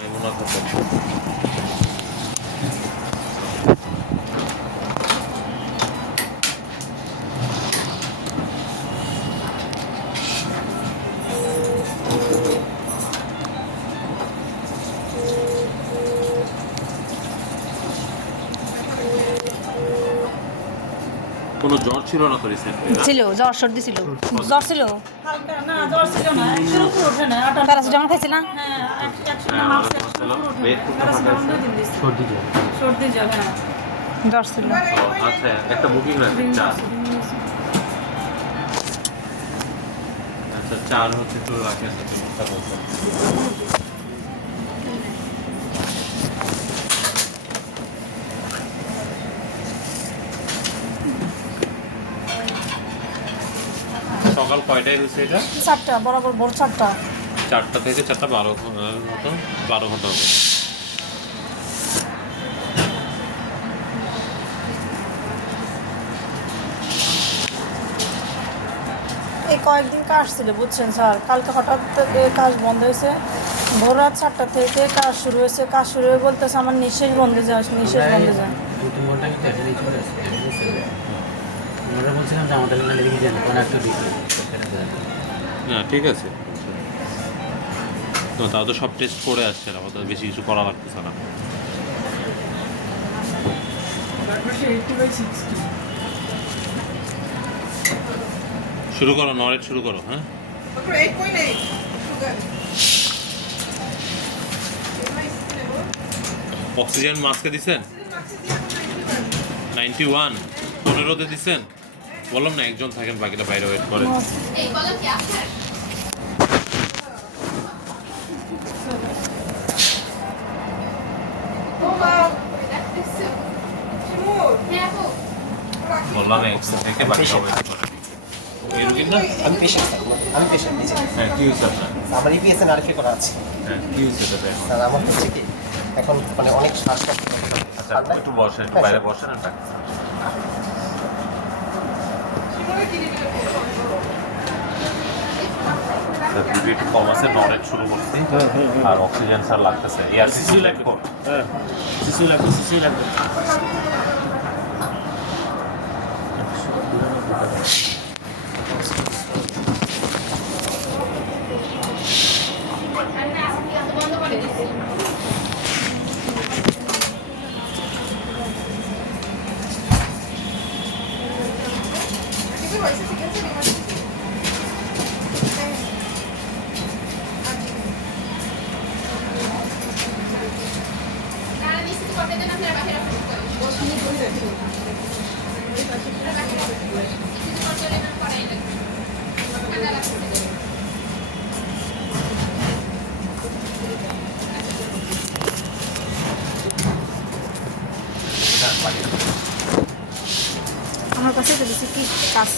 মাইমুনা খাতুন। কোনো জ্বর ছিল না তো রিসেন্টলি? ছিল, জ্বর সর্দি ছিল। জ্বর ছিল, হালকা না, জ্বর ছিল না, 100 উপর ওঠে না। প্যারাসিটামল খাইছে না? হ্যাঁ, 100 হ্যাঁ, মার্কস ওয়ালাইকুম 100 আসসালাম। উপর ওঠে বেড না। কোথায় প্যারাসিটামল পাঠাইছে? 2 দিন দিছি। সর্দি জ্বর। সর্দি জ্বর, হ্যাঁ। জ্বর ছিল। ও আচ্ছা, একটা বুকিং রাখেন চা। আচ্ছা, চার হচ্ছে একটু রাখেন চিকিৎসা বলতে। সকাল কয়টায় হয়েছে এটা? 4টা, বরাবর ভোর 4টা। 4টা থেকে 4টা 12 মতো, 12 ঘন্টা হবে। এই কয়েকদিন কাজ ছিল বুঝছেন স্যার, কালকে হঠাৎ থেকে কাজ বন্ধ হয়েছে। ভোর রাত 4টা থেকে কাজ শুরু হয়েছে। কাজ শুরু হয়ে বলতেছে আমার নিঃশ্বাস বন্ধে যায়, নিঃশ্বাস বন্ধে যায়। 2-3 ঘন্টা কিন্তু এখানেই চলে আসছে। আমরা বলছিলাম যে আমাদের এখানে লেগে যান, কোনো একটা দিকে না ঠিক আছে, তো তাও তো সব টেস্ট করে আসছে, আমাদের বেশি কিছু করা লাগতেছে না। শুরু করো, নরেট শুরু করো। হ্যাঁ, অক্সিজেন মাস্কে দিছেন 91, 15তে দিছেন। বললাম না একজন থাকেন, বাকিটা বাইরে ওয়েট করেন। বললাম একজন থেকে বাকিটা ওয়েট করেন। এই রুগীর না? আমি পেশেন্ট স্যার, আমি পেশেন্ট নিজে। হ্যাঁ, কি হয়েছে আপনার? আমার ইপিএসএ নারিফে করা আছে হ্যাঁ, কি হয়েছে এটা এখন? স্যার। আমার হচ্ছে কি এখন মানে অনেক শ্বাসকষ্ট আচ্ছা, একটু বসেন, একটু বাইরে বসেন আর ডাক্তার। স্যার, বিপি একটু কম আছে, নরেট শুরু করছি আর অক্সিজেন স্যার লাগতেছে। ERCC লাগবে। শিশু লাগবে, শিশু লাগবে। আমার কাছে তো বেশি কি কাজ